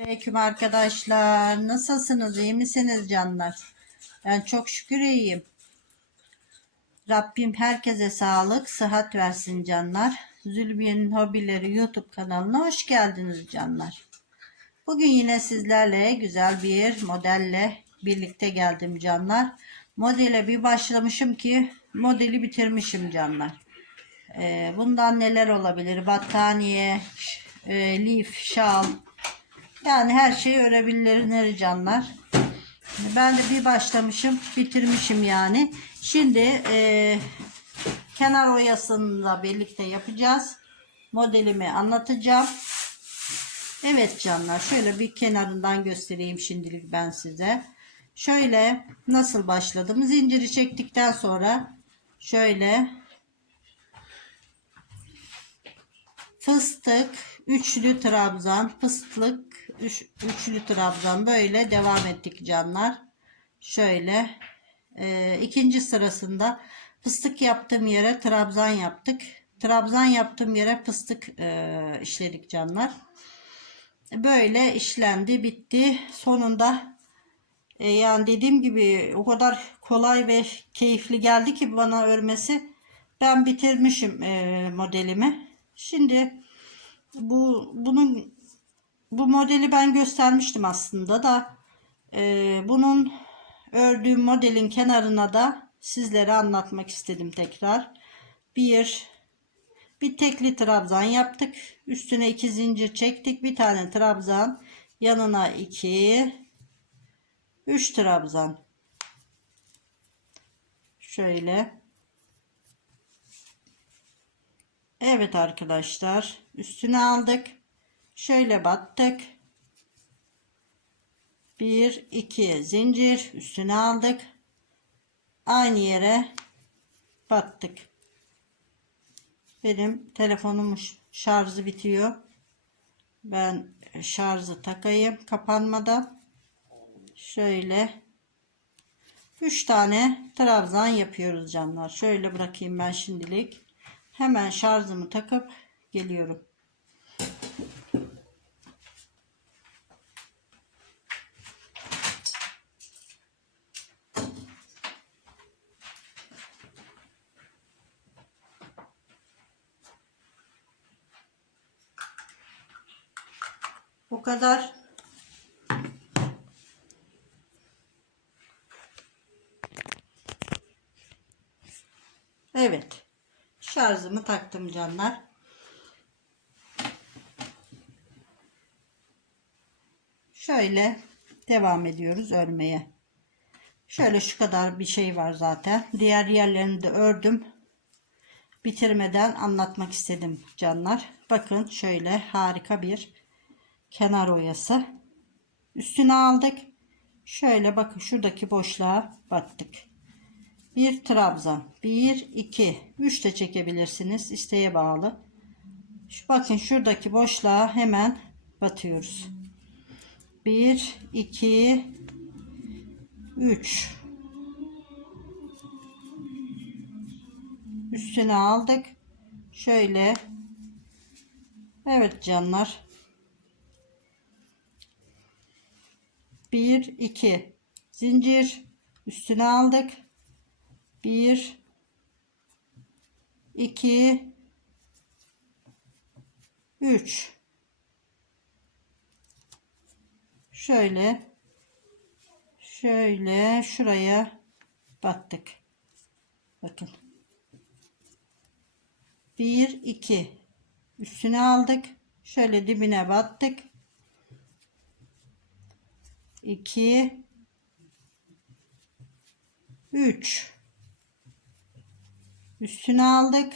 Aleyküm arkadaşlar. Nasılsınız? İyi misiniz canlar? Ben çok şükür iyiyim. Rabbim herkese sağlık, sıhhat versin canlar. Zülbiye'nin Hobileri YouTube kanalına hoş geldiniz canlar. Bugün yine sizlerle güzel bir modelle birlikte geldim canlar. Modele bir başlamışım ki modeli bitirmişim canlar. Ee, bundan neler olabilir? Battaniye, e, lif, şal, yani her şeyi örebilir canlar. Ben de bir başlamışım, bitirmişim yani. Şimdi e, kenar oyasını birlikte yapacağız. Modelimi anlatacağım. Evet canlar, şöyle bir kenarından göstereyim şimdilik ben size. Şöyle nasıl başladım? Zinciri çektikten sonra şöyle fıstık, üçlü trabzan, fıstık, üç, üçlü trabzan böyle devam ettik canlar. Şöyle e, ikinci sırasında fıstık yaptığım yere trabzan yaptık. Trabzan yaptığım yere fıstık e, işledik canlar. Böyle işlendi, bitti. Sonunda e, yani dediğim gibi o kadar kolay ve keyifli geldi ki bana örmesi. Ben bitirmişim e, modelimi. Şimdi bu bunun bu modeli ben göstermiştim aslında da e, bunun ördüğüm modelin kenarına da sizlere anlatmak istedim tekrar. Bir bir tekli trabzan yaptık. Üstüne iki zincir çektik. Bir tane trabzan yanına iki üç trabzan. Şöyle. Evet arkadaşlar üstüne aldık. Şöyle battık. 1 2 zincir üstüne aldık. Aynı yere battık. Benim telefonumun şarjı bitiyor. Ben şarjı takayım kapanmadan. Şöyle 3 tane trabzan yapıyoruz canlar. Şöyle bırakayım ben şimdilik. Hemen şarjımı takıp geliyorum. Kadar. Evet. Şarjımı taktım canlar. Şöyle devam ediyoruz örmeye. Şöyle şu kadar bir şey var zaten. Diğer yerlerini de ördüm. Bitirmeden anlatmak istedim canlar. Bakın şöyle harika bir kenar oyası. Üstüne aldık. Şöyle bakın şuradaki boşluğa battık. Bir trabzan. 1 2 3 de çekebilirsiniz. isteğe bağlı. Şu bakın şuradaki boşluğa hemen batıyoruz. 1 2 3 Üstüne aldık. Şöyle Evet canlar. 1 2 zincir. Üstüne aldık. 1 2 3 şöyle şöyle şuraya battık. Bakın. 1 2 üstüne aldık. Şöyle dibine battık 2 3 üstüne aldık.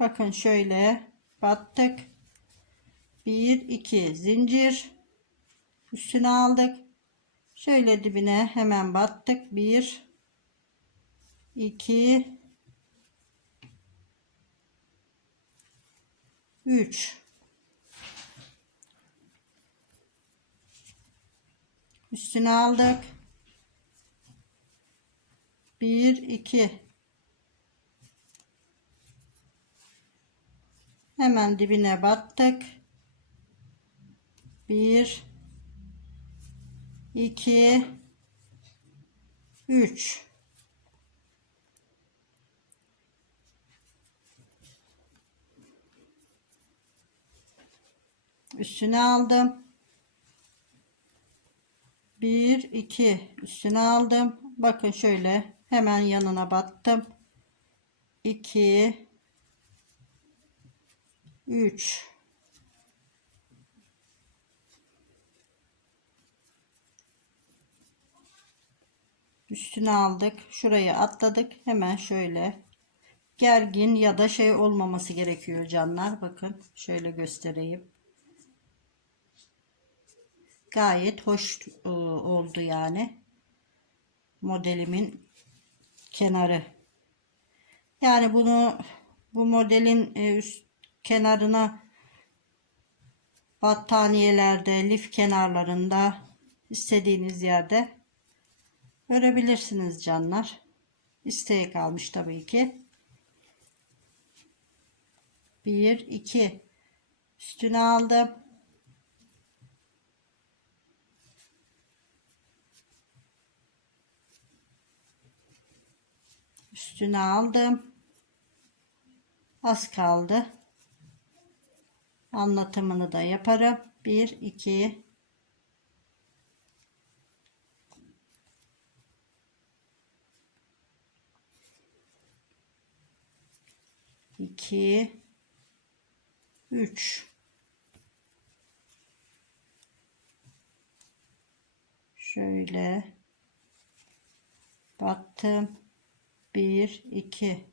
Bakın şöyle battık. 1 2 zincir. Üstüne aldık. Şöyle dibine hemen battık. 1 2 3 üstüne aldık. 1 2 hemen dibine battık. 1 2 3 Üstüne aldım. 1 2 üstüne aldım. Bakın şöyle hemen yanına battım. 2 3 Üstüne aldık. Şuraya atladık. Hemen şöyle gergin ya da şey olmaması gerekiyor canlar. Bakın şöyle göstereyim. Gayet hoş e, oldu yani. Modelimin kenarı. Yani bunu bu modelin e, üst kenarına battaniyelerde, lif kenarlarında istediğiniz yerde örebilirsiniz canlar. İsteğe kalmış tabii ki. 1 2 üstüne aldım. Üstüne aldım. Az kaldı. Anlatımını da yaparım. 1 2 2 3 şöyle battım 1 2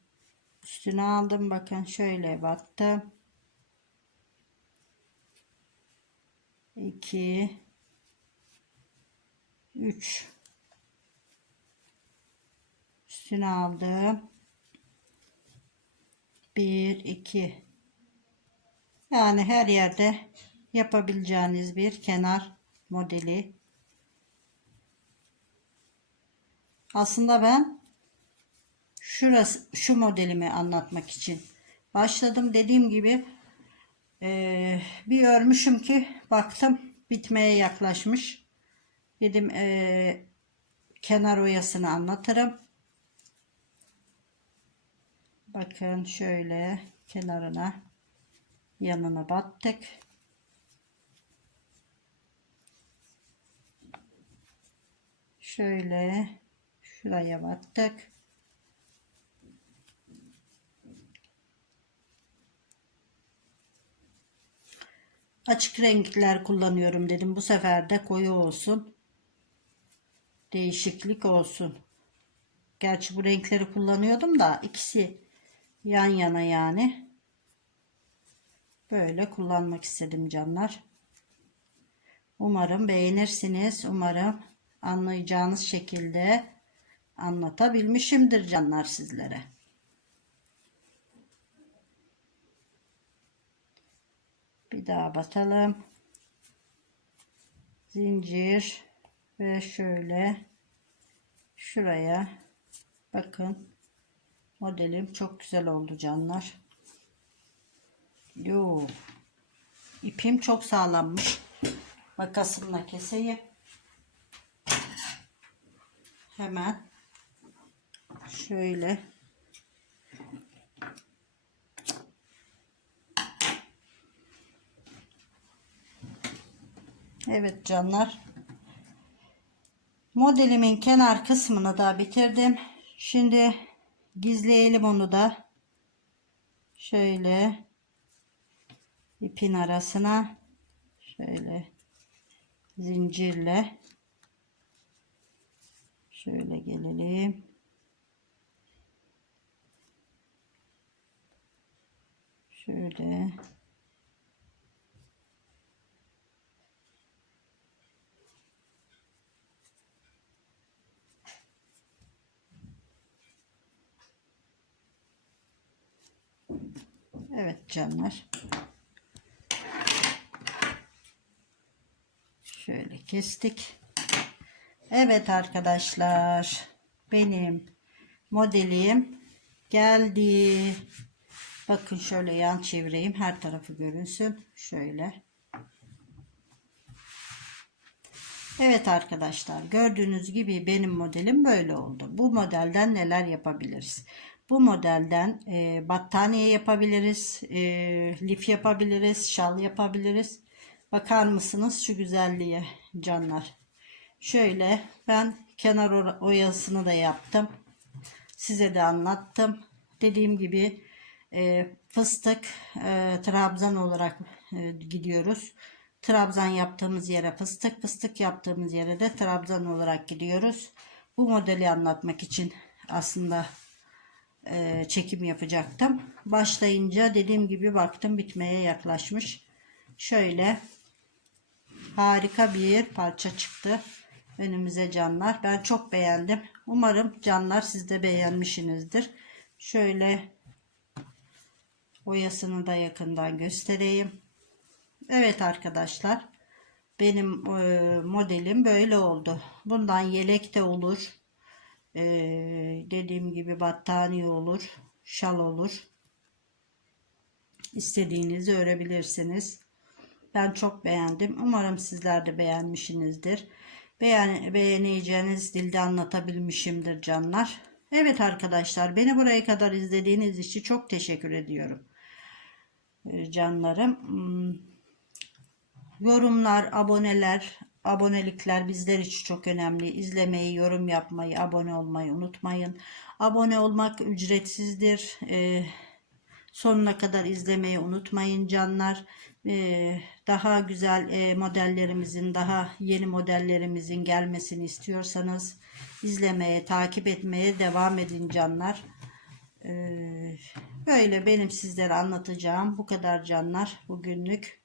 üstüne aldım. Bakın şöyle battım. 2 3 üstüne aldım. 1 2 yani her yerde yapabileceğiniz bir kenar modeli. Aslında ben şurası şu modelimi anlatmak için başladım. Dediğim gibi eee, bir örmüşüm ki baktım bitmeye yaklaşmış. Dedim eee, kenar oyasını anlatırım. Bakın şöyle kenarına yanına battık. Şöyle şuraya battık açık renkler kullanıyorum dedim. Bu sefer de koyu olsun. Değişiklik olsun. Gerçi bu renkleri kullanıyordum da ikisi yan yana yani. Böyle kullanmak istedim canlar. Umarım beğenirsiniz. Umarım anlayacağınız şekilde anlatabilmişimdir canlar sizlere bir daha batalım zincir ve şöyle şuraya bakın. Modelim çok güzel oldu canlar. Yo, ipim çok sağlammış. Makasımla keseyim. Hemen şöyle Evet canlar. Modelimin kenar kısmını da bitirdim. Şimdi gizleyelim onu da. Şöyle ipin arasına şöyle zincirle şöyle gelelim. Şöyle Evet canlar. Şöyle kestik. Evet arkadaşlar. Benim modelim geldi. Bakın şöyle yan çevireyim. Her tarafı görünsün. Şöyle. Evet arkadaşlar gördüğünüz gibi benim modelim böyle oldu. Bu modelden neler yapabiliriz? Bu modelden e, battaniye yapabiliriz, e, lif yapabiliriz, şal yapabiliriz. Bakar mısınız şu güzelliğe canlar? Şöyle ben kenar oyasını da yaptım. Size de anlattım. Dediğim gibi e, fıstık e, trabzan olarak e, gidiyoruz. Trabzan yaptığımız yere fıstık, fıstık yaptığımız yere de trabzan olarak gidiyoruz. Bu modeli anlatmak için aslında e, çekim yapacaktım. Başlayınca dediğim gibi baktım bitmeye yaklaşmış. Şöyle harika bir parça çıktı önümüze canlar. Ben çok beğendim. Umarım canlar siz de beğenmişsinizdir. Şöyle oyasını da yakından göstereyim. Evet arkadaşlar. Benim e, modelim böyle oldu. Bundan yelek de olur. E, dediğim gibi battaniye olur. Şal olur. İstediğinizi örebilirsiniz. Ben çok beğendim. Umarım sizler de beğenmişsinizdir. Beğen, beğeneceğiniz dilde anlatabilmişimdir canlar. Evet arkadaşlar beni buraya kadar izlediğiniz için çok teşekkür ediyorum. Ee, Canlarım. Hmm, Yorumlar, aboneler, abonelikler bizler için çok önemli. İzlemeyi, yorum yapmayı, abone olmayı unutmayın. Abone olmak ücretsizdir. Ee, sonuna kadar izlemeyi unutmayın canlar. Ee, daha güzel e, modellerimizin, daha yeni modellerimizin gelmesini istiyorsanız izlemeye, takip etmeye devam edin canlar. Ee, böyle benim sizlere anlatacağım bu kadar canlar bugünlük.